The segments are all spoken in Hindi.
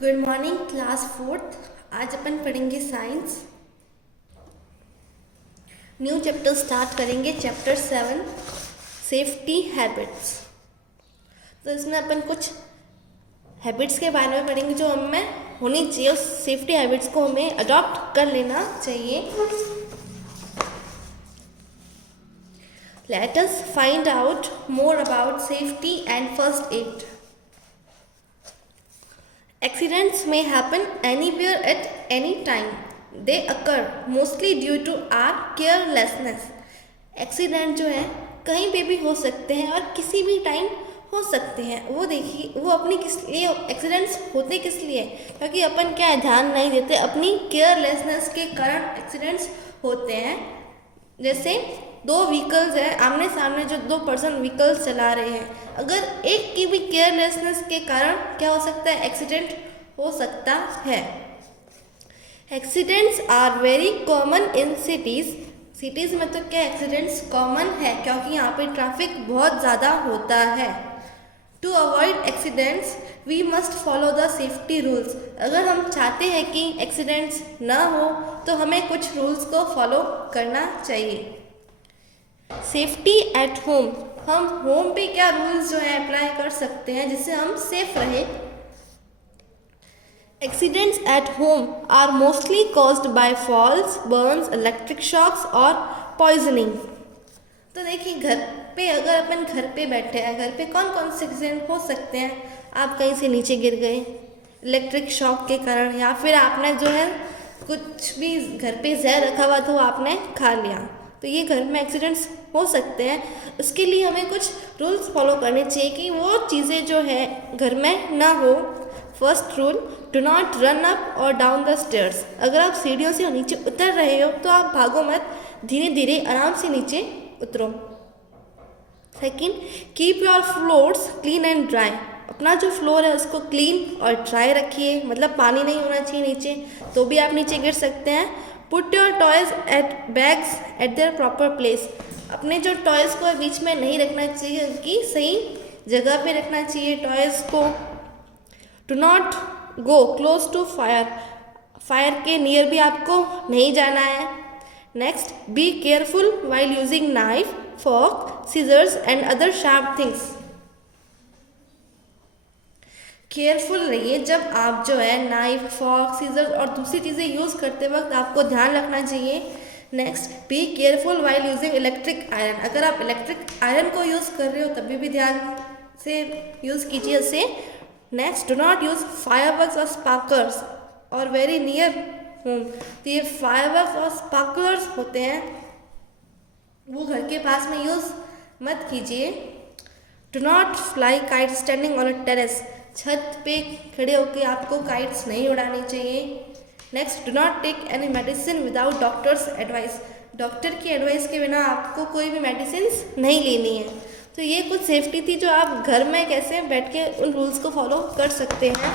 Good morning class fourth. आज अपन पढ़ेंगे साइंस। न्यू चैप्टर स्टार्ट करेंगे, चैप्टर 7 सेफ्टी हैबिट्स। तो इसमें अपन कुछ हैबिट्स के बारे में पढ़ेंगे जो हमें होनी चाहिए, उस सेफ्टी हैबिट्स को हमें अडॉप्ट कर लेना चाहिए। Let us find out more about safety and first aid. Accidents may happen anywhere at any time. They occur mostly due to our carelessness. Accident जो है कहीं पे भी हो सकते हैं और किसी भी टाइम हो सकते हैं। वो देखिए, वो अपनी किस लिए एक्सीडेंट्स होते किस लिए, क्योंकि अपन क्या है ध्यान नहीं देते, अपनी केयरलेसनेस के कारण एक्सीडेंट्स होते हैं। जैसे दो व्हीकल्स हैं आमने सामने, जो दो पर्सन व्हीकल्स चला रहे हैं, अगर एक की भी केयरलेसनेस के कारण क्या हो सकता है, एक्सीडेंट हो सकता है। Accidents are very common in cities. Cities में तो क्या एक्सीडेंट्स कॉमन है, क्योंकि यहाँ पे ट्रैफिक बहुत ज़्यादा होता है। To avoid accidents we must follow the safety rules. अगर हम चाहते हैं कि एक्सीडेंट्स ना हो तो हमें कुछ रूल्स को फॉलो करना चाहिए। सेफ्टी एट होम, हम होम पे क्या रूल्स जो है अप्लाई कर सकते हैं जिससे हम सेफ रहे। Accidents at home are mostly caused by falls, burns, electric shocks और पॉइजनिंग। तो देखिए, घर पे अगर अपन घर पे बैठे हैं, घर पे कौन कौन से एक्सीडेंट हो सकते हैं। आप कहीं से नीचे गिर गए इलेक्ट्रिक शॉक के कारण, या फिर आपने जो है कुछ भी घर पे जहर रखा हुआ था वो आपने खा लिया, तो ये घर में एक्सीडेंट्स हो सकते हैं। उसके लिए हमें कुछ रूल्स फॉलो करने चाहिए कि वो चीज़ें जो है घर में ना हो। First rule, do not run up और डाउन द स्टेयर्स। अगर आप सीढ़ियों से नीचे उतर रहे हो तो आप भागो मत, धीरे धीरे आराम से नीचे उतरो। Second, keep your floors clean and dry. अपना जो फ्लोर है उसको क्लीन और ड्राई रखिए, मतलब पानी नहीं होना चाहिए नीचे, तो भी आप नीचे गिर सकते हैं। Put your toys at bags at their proper place. अपने जो टॉयज़ को बीच में नहीं रखना चाहिए, उनकी सही जगह पे रखना चाहिए टॉयज़ को। Do not go close to fire, fire के नियर भी आपको नहीं जाना है। Next, be careful while using knife, fork, scissors and other sharp things. Careful रहिए जब आप जो है नाइफ, फॉर्क, सीजर्स और दूसरी चीज़ें यूज़ करते वक्त आपको ध्यान रखना चाहिए। Next, be careful while using electric iron. अगर आप इलेक्ट्रिक आयरन को यूज़ कर रहे हो तभी भी ध्यान से यूज़ कीजिए उसे। Next, do not use fireworks और स्पार्कर्स और वेरी नियर होम। तो ये फायरवर्क्स और स्पार्कर्स होते हैं, वो घर के पास में यूज़ मत कीजिए। Do not fly kite standing on a terrace. छत पे खड़े होकर आपको काइट्स नहीं उड़ानी चाहिए। Next, do not take any medicine without doctor's advice. Doctor की एडवाइस के बिना आपको कोई भी मेडिसिन नहीं लेनी है। तो ये कुछ सेफ्टी थी जो आप घर में कैसे बैठ के उन रूल्स को फॉलो कर सकते हैं।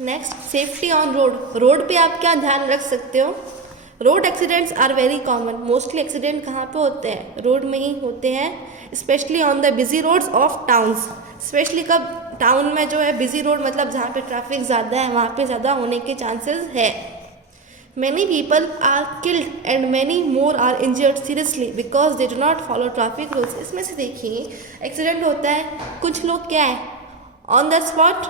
Next, safety on road. Road पे आप क्या ध्यान रख सकते हो। Road accidents are very common. Mostly accident कहाँ पे होते हैं, रोड में ही होते हैं, specially on the busy roads of towns. Specially कब, टाउन में जो है बिजी रोड मतलब जहाँ पे ट्रैफिक ज़्यादा है, वहाँ पे ज़्यादा होने के चांसेस है। Many people are killed and many more are injured seriously because they do not follow traffic rules. इसमें से देखिए, एक्सीडेंट होता है, कुछ लोग क्या है ऑन द स्पॉट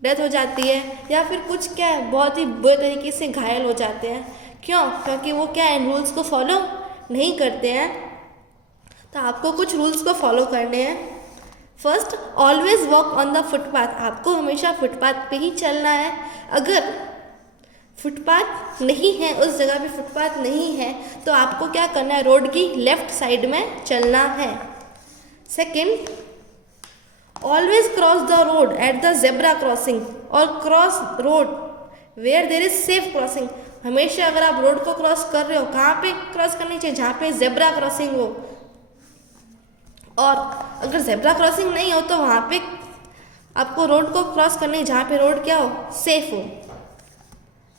डेथ हो जाती है, या फिर कुछ क्या है बहुत ही बुरे तरीके से घायल हो जाते हैं। क्यों? क्योंकि वो क्या है रूल्स को फॉलो नहीं करते हैं। तो आपको कुछ रूल्स को फॉलो करने हैं। First, always walk on the footpath. आपको हमेशा फुटपाथ पे ही चलना है। अगर फुटपाथ नहीं है, उस जगह पे फुटपाथ नहीं है, तो आपको क्या करना है, रोड की लेफ्ट साइड में चलना है। Second, always cross the road at the zebra crossing और cross road where there is safe crossing. हमेशा अगर आप रोड को क्रॉस कर रहे हो, कहाँ पे क्रॉस करनी चाहिए, जहाँ पे जेब्रा क्रॉसिंग हो। और अगर जेब्रा क्रॉसिंग नहीं हो तो वहाँ पे आपको रोड को क्रॉस करनी है जहाँ पे रोड क्या हो, सेफ हो।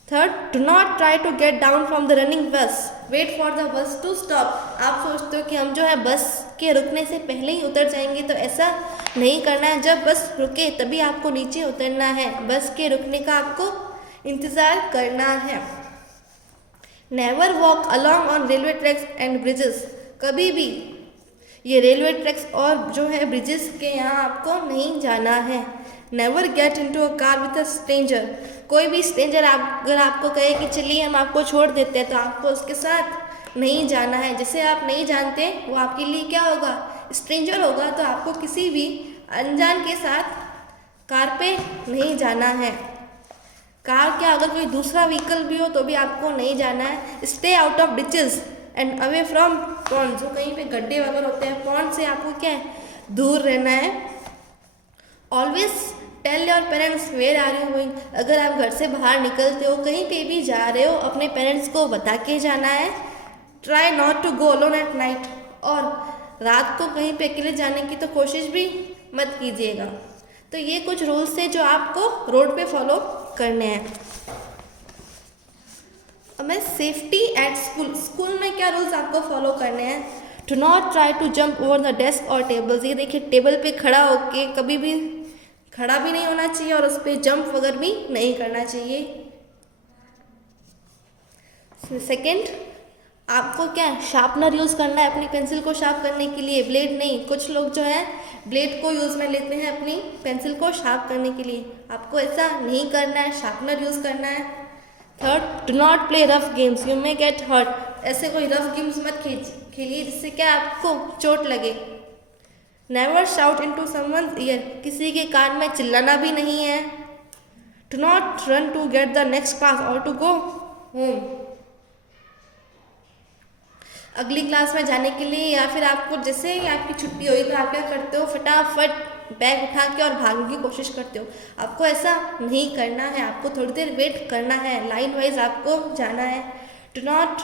Third, do not try to get down from the running bus, wait for the bus to stop. आप सोचते हो कि हम जो है बस के रुकने से पहले ही उतर जाएंगे, तो ऐसा नहीं करना है। जब बस रुके तभी आपको नीचे उतरना है, बस के रुकने का आपको इंतज़ार करना है। Never walk along on railway tracks and bridges, कभी भी ये रेलवे ट्रैक्स और जो है ब्रिजेस के यहाँ आपको नहीं जाना है। Never get into a car with a stranger, कोई भी स्ट्रेंजर अगर आपको कहे कि चलिए हम आपको छोड़ देते हैं तो आपको उसके साथ नहीं जाना है। जिसे आप नहीं जानते वो आपके लिए क्या होगा, स्ट्रेंजर होगा। तो आपको किसी भी अनजान के साथ कार पे नहीं जाना है। कार क्या, अगर कोई दूसरा व्हीकल भी हो तो भी आपको नहीं जाना है। Stay out of ditches and away from pond, जो कहीं पे गड्ढे वगैरह होते हैं पॉन्ड से आपको क्या है, दूर रहना है। Always tell your parents where are you going, अगर आप घर से बाहर निकलते हो कहीं पे भी जा रहे हो अपने पेरेंट्स को बता के जाना है। Try not to go alone at night, और रात को कहीं पे अकेले जाने की तो कोशिश भी मत कीजिएगा। तो ये कुछ रूल्स थे जो आपको रोड पे फॉलो करने हैं। अब मैं सेफ्टी एट स्कूल, स्कूल में क्या रूल्स आपको फॉलो करने हैं। To not try to jump over the desk और टेबल्स, ये देखिए टेबल पे खड़ा होके कभी भी खड़ा भी नहीं होना चाहिए और उस पर जंप वगैरह भी नहीं करना चाहिए। सेकेंड, आपको क्या शार्पनर यूज़ करना है अपनी पेंसिल को शार्प करने के लिए, ब्लेड नहीं। कुछ लोग जो है ब्लेड को यूज़ में लेते हैं अपनी पेंसिल को शार्प करने के लिए, आपको ऐसा नहीं करना है, शार्पनर यूज़ करना है। Third, do not play rough games, you may get hurt, ऐसे कोई रफ गेम्स मत खेलिए जिससे क्या आपको चोट लगे। Never shout into someone's ear, किसी के कान में चिल्लाना भी नहीं है। Do not run to get the next class और टू गो होम, अगली क्लास में जाने के लिए या फिर आपको जैसे ही आपकी छुट्टी हुई तो आप क्या करते हो, फटाफट बैग उठा के और भागने की कोशिश करते हो। आपको ऐसा नहीं करना है, आपको थोड़ी देर वेट करना है, लाइन वाइज आपको जाना है। Do not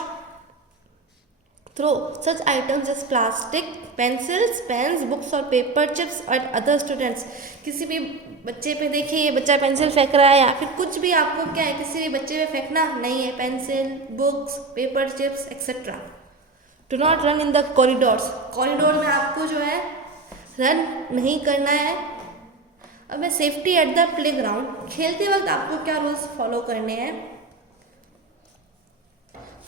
throw such items as plastic, pencils, pens, books और paper chips at other students, किसी भी बच्चे पे देखिए ये बच्चा पेंसिल फेंक रहा है या फिर कुछ भी, आपको क्या है किसी भी बच्चे पे फेंकना नहीं है, pencil, books, paper chips etcetera. Do not run in the corridors, corridor में आपको जो है रन नहीं करना है। अब है safety at the play ground, खेलते वक्त आपको क्या रूल्स फॉलो करने हैं।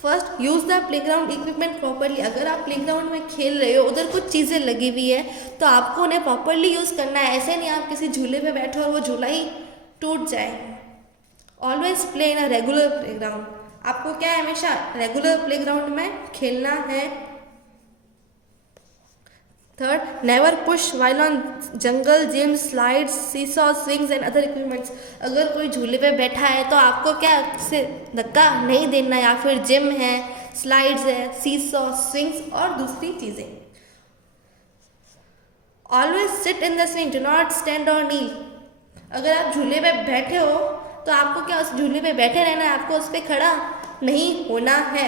First, use the play ground equipment properly, अगर आप प्ले ग्राउंड में खेल रहे हो उधर कुछ चीज़ें लगी हुई है तो आपको उन्हें प्रॉपरली यूज़ करना है, ऐसे नहीं आप किसी झूले पे बैठो और वो झूला ही टूट जाए। Always play in a regular play ground, आपको क्या है हमेशा रेगुलर प्लेग्राउंड में खेलना है। Third, never push while on jungle gym slides seesaw swings and other equipments, अगर कोई झूले पे बैठा है तो आपको क्या से धक्का नहीं देना, या फिर जिम है, स्लाइड्स है, सीसॉ स्विंग्स और दूसरी चीज़ें। Always sit in the swing, do not stand और नील, अगर आप झूले पे बैठे हो तो आपको क्या उस झूले पे बैठे रहना है, आपको उस पर खड़ा नहीं होना है,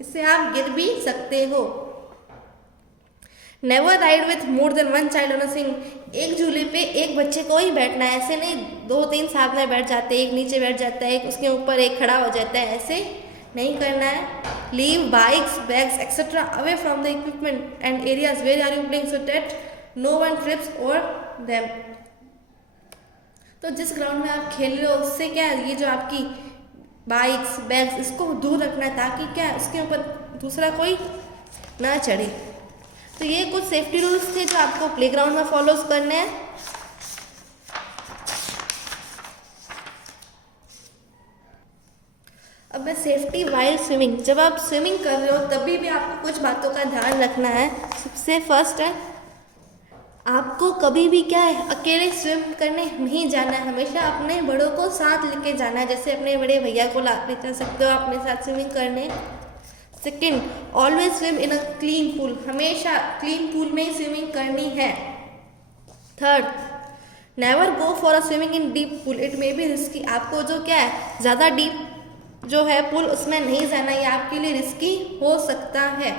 इससे आप गिर भी सकते हो। Never ride with more than one child on a swing, एक झूले पे एक बच्चे को ही बैठना है, ऐसे नहीं 2-3 साथ में बैठ जाते, एक नीचे बैठ जाता है, एक उसके ऊपर एक खड़ा हो जाता है, ऐसे नहीं करना है। Leave bikes, bags etcetera away from the equipment and areas where are you playing so that no one trips over them, तो जिस ग्राउंड में आप खेल रहे हो उससे क्या है, ये जो आपकी बाइक्स, बैग्स, इसको दूर रखना है ताकि क्या है उसके ऊपर दूसरा कोई ना चढ़े। तो ये कुछ सेफ्टी रूल्स थे जो आपको प्लेग्राउंड में फॉलो करने हैं। अब मैं सेफ्टी वाइल स्विमिंग, जब आप स्विमिंग कर रहे हो तभी भी आपको कुछ बातों का ध्यान रखना है। सबसे फर्स्ट है आपको कभी भी क्या है अकेले स्विम करने नहीं जाना है, हमेशा अपने बड़ों को साथ लेके जाना है, जैसे अपने बड़े भैया को ले जा सकते हो अपने साथ स्विमिंग करने। Second, always swim in a clean pool, हमेशा क्लीन पूल में ही स्विमिंग करनी है। Third, never go for a swimming in deep pool, it may be risky, आपको जो क्या है ज़्यादा डीप जो है पूल उसमें नहीं जाना, ये आपके लिए रिस्की हो सकता है।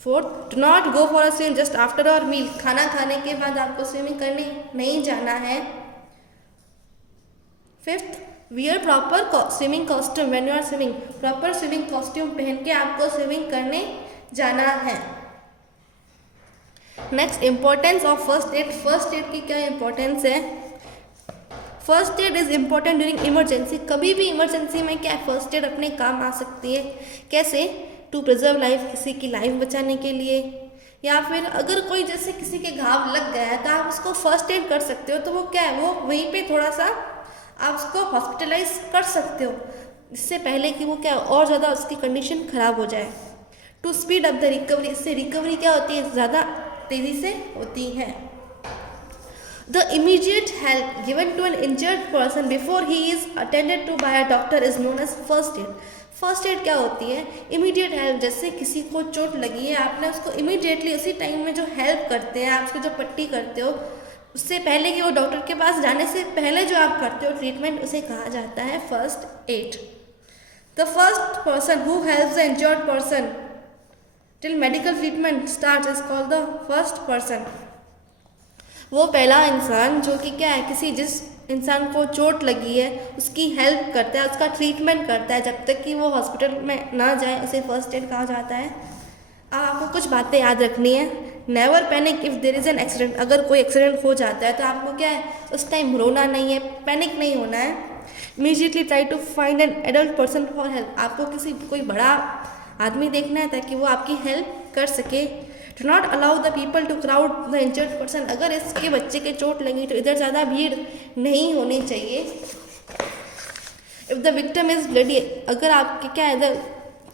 Fourth, do not go for a swim just after और मील, खाना खाने के बाद आपको स्विमिंग करने नहीं जाना है। Fifth, wear proper swimming costume when you are swimming, proper swimming costume पहन के आपको स्विमिंग करने जाना है। Next importance of first aid. First aid की क्या इम्पोर्टेंस है? First aid is important during emergency. कभी भी इमरजेंसी में क्या फर्स्ट एड अपने काम आ सकती है। कैसे? टू प्रिजर्व लाइफ, किसी की लाइफ बचाने के लिए, या फिर अगर कोई जैसे किसी के घाव लग गया है तो आप उसको फर्स्ट एड कर सकते हो, तो वो क्या है, वो वहीं पे थोड़ा सा आप उसको हॉस्पिटलाइज कर सकते हो, इससे पहले कि वो क्या और ज़्यादा उसकी कंडीशन ख़राब हो जाए। To speed up the recovery, इससे रिकवरी क्या होती है, ज़्यादा तेज़ी से होती है। The immediate help given to an injured person before he is attended to by a doctor is known as first aid. First aid क्या होती है? Immediate help. जैसे किसी को चोट लगी है, आपने उसको इमीडिएटली उसी टाइम में जो हेल्प करते हैं, आप उसको जो पट्टी करते हो, उससे पहले कि वो डॉक्टर के पास जाने से पहले जो आप करते हो ट्रीटमेंट, उसे कहा जाता है first add. The first person who helps the injured person till medical treatment start is called the first person. वो पहला इंसान जो कि क्या है, किसी जिस इंसान को चोट लगी है उसकी हेल्प करता है, उसका ट्रीटमेंट करता है जब तक कि वो हॉस्पिटल में ना जाए, उसे फर्स्ट एड कहा जाता है। आपको कुछ बातें याद रखनी है। Never panic if there is an accident. अगर कोई एक्सीडेंट हो जाता है तो आपको क्या है, उस टाइम रोना नहीं है, पैनिक नहीं होना है। Immediately try to find an adult person for help. आपको कोई बड़ा आदमी देखना है ताकि वो आपकी हेल्प कर सके। Do not allow the people to crowd the injured person. अगर इसके बच्चे के चोट लगी तो इधर ज़्यादा भीड़ नहीं होनी चाहिए। If the victim is bloody, अगर आपके क्या इधर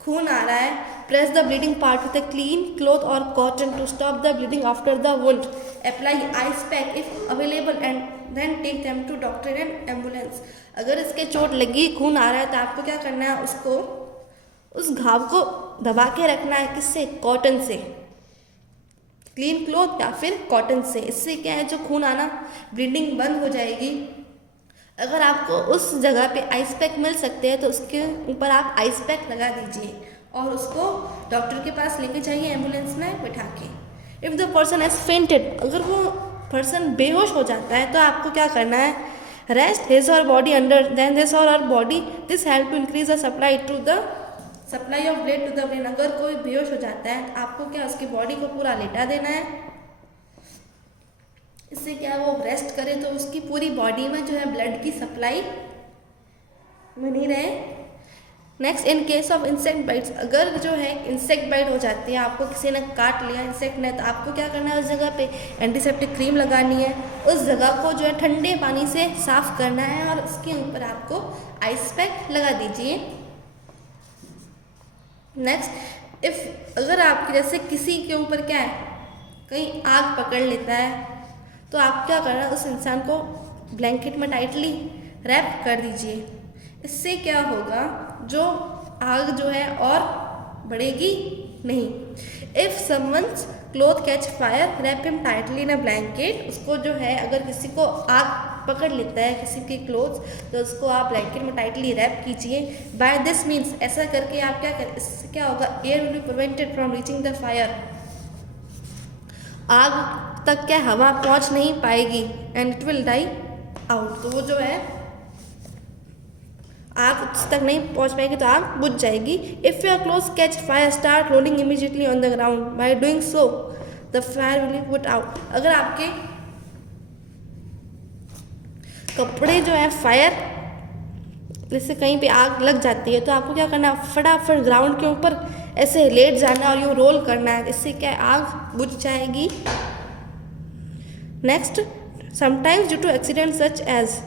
खून आ रहा है, press the bleeding part with a clean cloth और cotton to stop the bleeding after the wound. Apply ice pack if available and then take them to doctor and ambulance. अगर इसके चोट लगी, खून आ रहा है, तो आपको क्या करना है, उसको उस घाव को दबा के रखना है। किससे? कॉटन से, क्लीन क्लॉथ या फिर कॉटन से। इससे क्या है, जो खून आना, ब्लीडिंग बंद हो जाएगी। अगर आपको उस जगह पे आइस पैक मिल सकते हैं तो उसके ऊपर आप आइस पैक लगा दीजिए और उसको डॉक्टर के पास लेके जाइए एम्बुलेंस में बैठा के। If the person has fainted, अगर वो पर्सन बेहोश हो जाता है तो आपको क्या करना है, rest his or body under then this or body, this help to increase the supply of blood to the brain. अगर कोई बेहोश हो जाता है तो आपको क्या, उसकी बॉडी को पूरा लेटा देना है। इससे क्या वो रेस्ट करे तो उसकी पूरी बॉडी में जो है ब्लड की सप्लाई बनी रहे। Next, in case of insect bytes, अगर जो है इंसेक्ट बाइट हो जाती है, आपको किसी ने काट लिया इंसेक्ट ने, तो आपको क्या करना है, उस जगह पे एंटीसेप्टिक क्रीम लगानी है। उस जगह को जो है ठंडे पानी से साफ करना है और उसके ऊपर आपको आइस पैक लगा दीजिए। नेक्स्ट, अगर आपके जैसे किसी के ऊपर क्या है, कहीं आग पकड़ लेता है, तो आप क्या करना है, उस इंसान को ब्लैंकेट में टाइटली रैप कर दीजिए। इससे क्या होगा, जो आग जो है और बढ़ेगी नहीं। If someone's cloth catch fire wrap him tightly in a blanket. उसको जो है, अगर किसी को आग पकड़ लेता है किसी के क्लोथ्स, तो उसको आप ब्लैंकेट में टाइटली रैप कीजिए। बाय दिस मीन्स, ऐसा करके आप क्या करें, इससे क्या होगा, air will be prevented from reaching the fire. आग तक क्या हवा पहुंच नहीं पाएगी and it will die out. तो वो जो है आग उस तक नहीं पहुंच पाएगी तो आग बुझ जाएगी। If your clothes catch fire start rolling immediately on the ground. By doing so the fire will be put out. अगर आपके कपड़े जो है फायर, जैसे कहीं पे आग लग जाती है, तो आपको क्या करना है, फटाफट ग्राउंड के ऊपर ऐसे लेट जाना और यूँ रोल करना है। इससे क्या है, आग बुझ जाएगी। Next, sometimes due to accident such as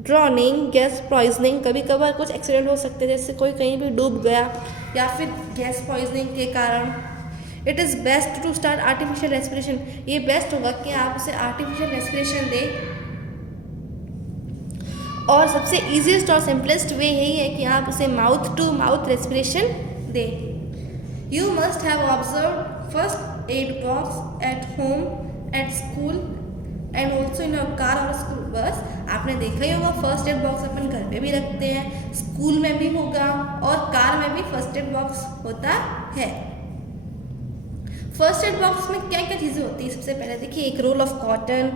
drowning, gas poisoning. कभी कभार कुछ एक्सीडेंट हो सकते हैं, जैसे कोई कहीं भी डूब गया या फिर गैस पॉइजनिंग के कारण। It is best to start artificial respiration. ये बेस्ट होगा कि आप उसे आर्टिफिशियल रेस्पिरेशन दें। और सबसे ईजीएस्ट और सिंपलेस्ट वे यही है कि आप उसे माउथ टू माउथ रेस्पिरेशन दें। You must have observe first aid box at home, at school and also in your car और स्कूल बस। आपने देखा ही होगा, फर्स्ट एड बॉक्स अपन घर पे भी रखते हैं, स्कूल में भी होगा और कार में भी फर्स्ट एड बॉक्स होता है। फर्स्ट एड बॉक्स में क्या क्या चीज़ें होती है, सबसे पहले देखिए, एक रोल ऑफ कॉटन,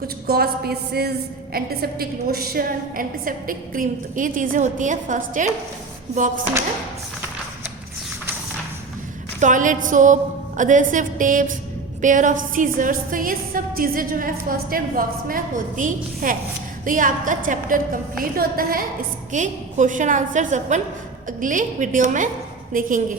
कुछ gauze pieces, antiseptic lotion, antiseptic cream. तो ये चीज़ें होती हैं फर्स्ट एड बॉक्स में। Toilet soap, adhesive tapes, pair of scissors. तो ये सब चीज़ें जो है फर्स्ट एड बॉक्स में होती है। तो ये आपका चैप्टर कंप्लीट होता है। इसके क्वेश्चन आंसर्स अपन अगले वीडियो में देखेंगे।